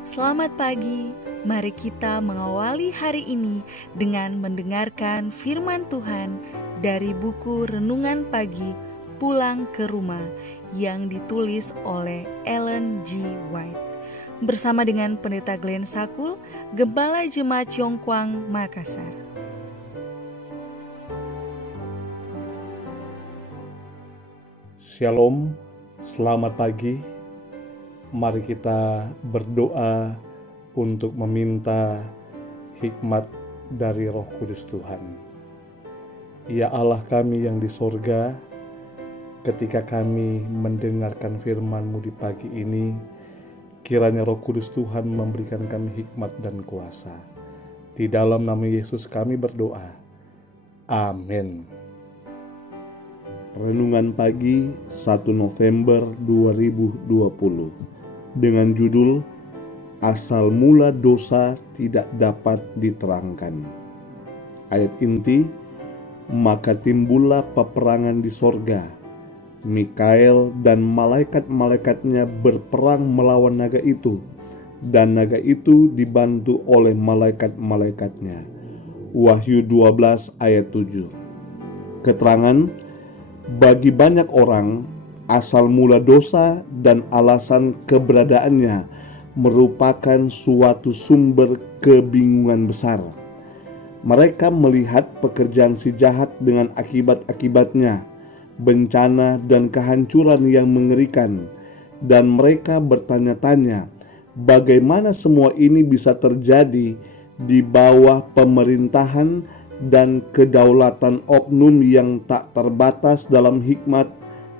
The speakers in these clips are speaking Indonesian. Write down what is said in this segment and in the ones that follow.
Selamat pagi, mari kita mengawali hari ini dengan mendengarkan firman Tuhan dari buku Renungan Pagi Pulang ke Rumah yang ditulis oleh Ellen G. White bersama dengan Pendeta Glenn Sakul, Gembala Jemaat Yongkwang, Makassar. Shalom, selamat pagi. Mari kita berdoa untuk meminta hikmat dari Roh Kudus Tuhan. Ya Allah kami yang di sorga, ketika kami mendengarkan firman-Mu di pagi ini, kiranya Roh Kudus Tuhan memberikan kami hikmat dan kuasa. Di dalam nama Yesus kami berdoa. Amin. Renungan pagi 1 November 2020 dengan judul Asal Mula Dosa Tidak Dapat Diterangkan. Ayat inti, maka timbullah peperangan di sorga. Mikael dan malaikat-malaikatnya berperang melawan naga itu, dan naga itu dibantu oleh malaikat-malaikatnya. Wahyu 12 ayat 7. Keterangan, bagi banyak orang, asal mula dosa dan alasan keberadaannya merupakan suatu sumber kebingungan besar. Mereka melihat pekerjaan si jahat dengan akibat-akibatnya, bencana dan kehancuran yang mengerikan, dan mereka bertanya-tanya, bagaimana semua ini bisa terjadi di bawah pemerintahan dan kedaulatan oknum yang tak terbatas dalam hikmat,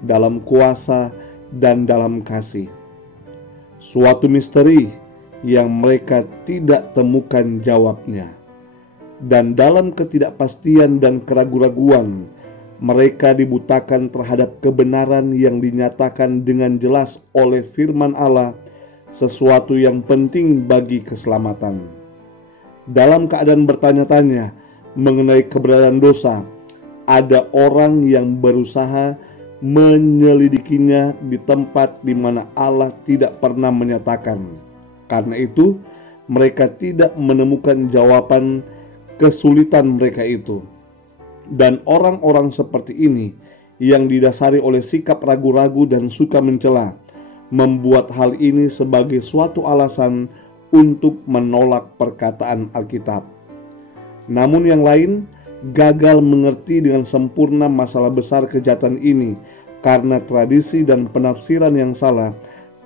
dalam kuasa, dan dalam kasih. Suatu misteri yang mereka tidak temukan jawabnya. Dan dalam ketidakpastian dan keraguan-raguan, mereka dibutakan terhadap kebenaran yang dinyatakan dengan jelas oleh firman Allah, sesuatu yang penting bagi keselamatan. Dalam keadaan bertanya-tanya mengenai keberadaan dosa, ada orang yang berusaha menyelidikinya di tempat di mana Allah tidak pernah menyatakan. Karena itu, mereka tidak menemukan jawaban kesulitan mereka itu. Dan orang-orang seperti ini yang didasari oleh sikap ragu-ragu dan suka mencela, membuat hal ini sebagai suatu alasan untuk menolak perkataan Alkitab. Namun yang lain gagal mengerti dengan sempurna masalah besar kejahatan ini karena tradisi dan penafsiran yang salah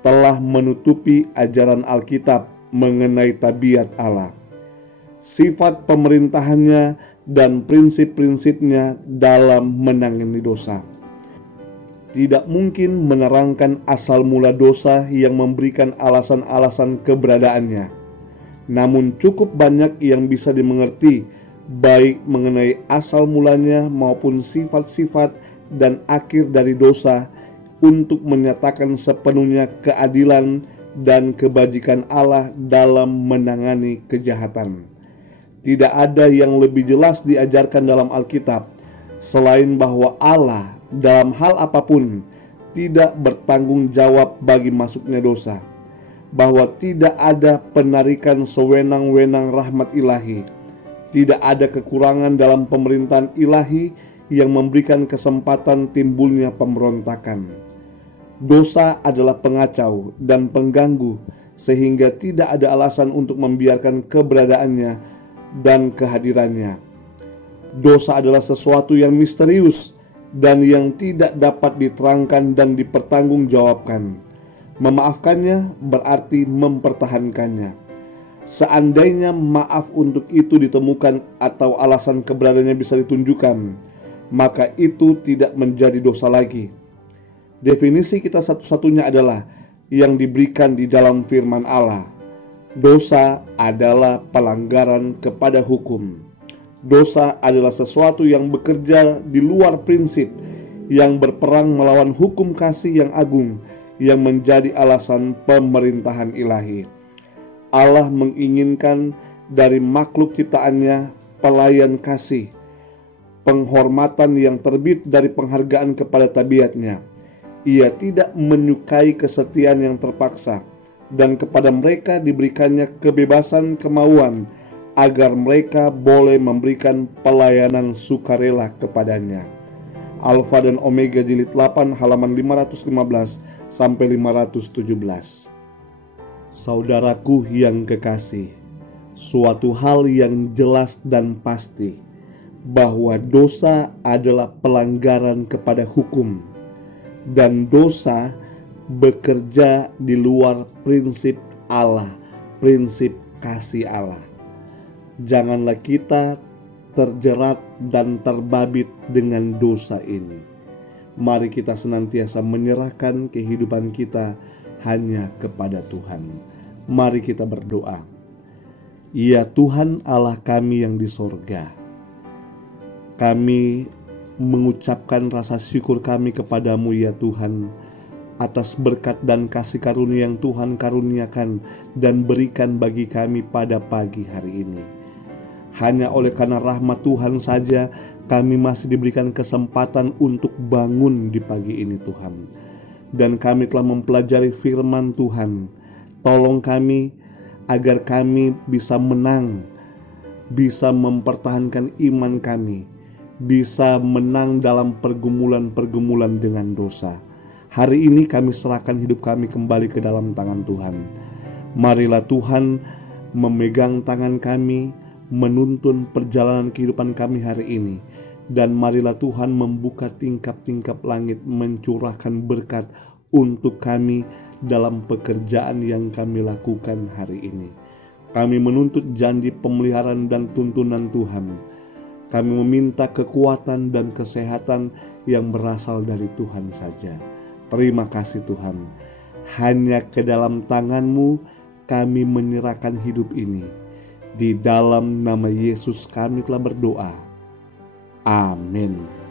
telah menutupi ajaran Alkitab mengenai tabiat Allah, sifat pemerintahannya, dan prinsip-prinsipnya dalam menangani dosa. Tidak mungkin menerangkan asal mula dosa yang memberikan alasan-alasan keberadaannya. Namun cukup banyak yang bisa dimengerti, baik mengenai asal mulanya maupun sifat-sifat dan akhir dari dosa, untuk menyatakan sepenuhnya keadilan dan kebajikan Allah dalam menangani kejahatan. Tidak ada yang lebih jelas diajarkan dalam Alkitab selain bahwa Allah dalam hal apapun tidak bertanggung jawab bagi masuknya dosa, bahwa tidak ada penarikan sewenang-wenang rahmat ilahi, tidak ada kekurangan dalam pemerintahan ilahi yang memberikan kesempatan timbulnya pemberontakan. Dosa adalah pengacau dan pengganggu, sehingga tidak ada alasan untuk membiarkan keberadaannya dan kehadirannya. Dosa adalah sesuatu yang misterius dan yang tidak dapat diterangkan dan dipertanggungjawabkan. Memaafkannya berarti mempertahankannya. Seandainya maaf untuk itu ditemukan atau alasan keberadaannya bisa ditunjukkan, maka itu tidak menjadi dosa lagi. Definisi kita satu-satunya adalah yang diberikan di dalam firman Allah. Dosa adalah pelanggaran kepada hukum. Dosa adalah sesuatu yang bekerja di luar prinsip, yang berperang melawan hukum kasih yang agung, yang menjadi alasan pemerintahan ilahi. Allah menginginkan dari makhluk ciptaannya pelayan kasih, penghormatan yang terbit dari penghargaan kepada tabiatnya. Ia tidak menyukai kesetiaan yang terpaksa, dan kepada mereka diberikannya kebebasan kemauan agar mereka boleh memberikan pelayanan sukarela kepadanya. Alfa dan Omega jilid 8 halaman 515 sampai 517. Saudaraku yang kekasih, suatu hal yang jelas dan pasti bahwa dosa adalah pelanggaran kepada hukum, dan dosa bekerja di luar prinsip Allah, prinsip kasih Allah. Janganlah kita terjerat dan terbabit dengan dosa ini. Mari kita senantiasa menyerahkan kehidupan kita hanya kepada Tuhan. Mari kita berdoa. Ya Tuhan Allah kami yang di sorga, kami mengucapkan rasa syukur kami kepadamu ya Tuhan, atas berkat dan kasih karunia yang Tuhan karuniakan dan berikan bagi kami pada pagi hari ini. Hanya oleh karena rahmat Tuhan saja kami masih diberikan kesempatan untuk bangun di pagi ini Tuhan. Dan kami telah mempelajari firman Tuhan. Tolong kami agar kami bisa menang, bisa mempertahankan iman kami, bisa menang dalam pergumulan-pergumulan dengan dosa. Hari ini kami serahkan hidup kami kembali ke dalam tangan Tuhan. Marilah Tuhan memegang tangan kami, menuntun perjalanan kehidupan kami hari ini. Dan marilah Tuhan membuka tingkap-tingkap langit, mencurahkan berkat untuk kami dalam pekerjaan yang kami lakukan hari ini. Kami menuntut janji pemeliharaan dan tuntunan Tuhan. Kami meminta kekuatan dan kesehatan yang berasal dari Tuhan saja. Terima kasih Tuhan. Hanya ke dalam tangan-Mu kami menyerahkan hidup ini. Di dalam nama Yesus kami telah berdoa. Amin.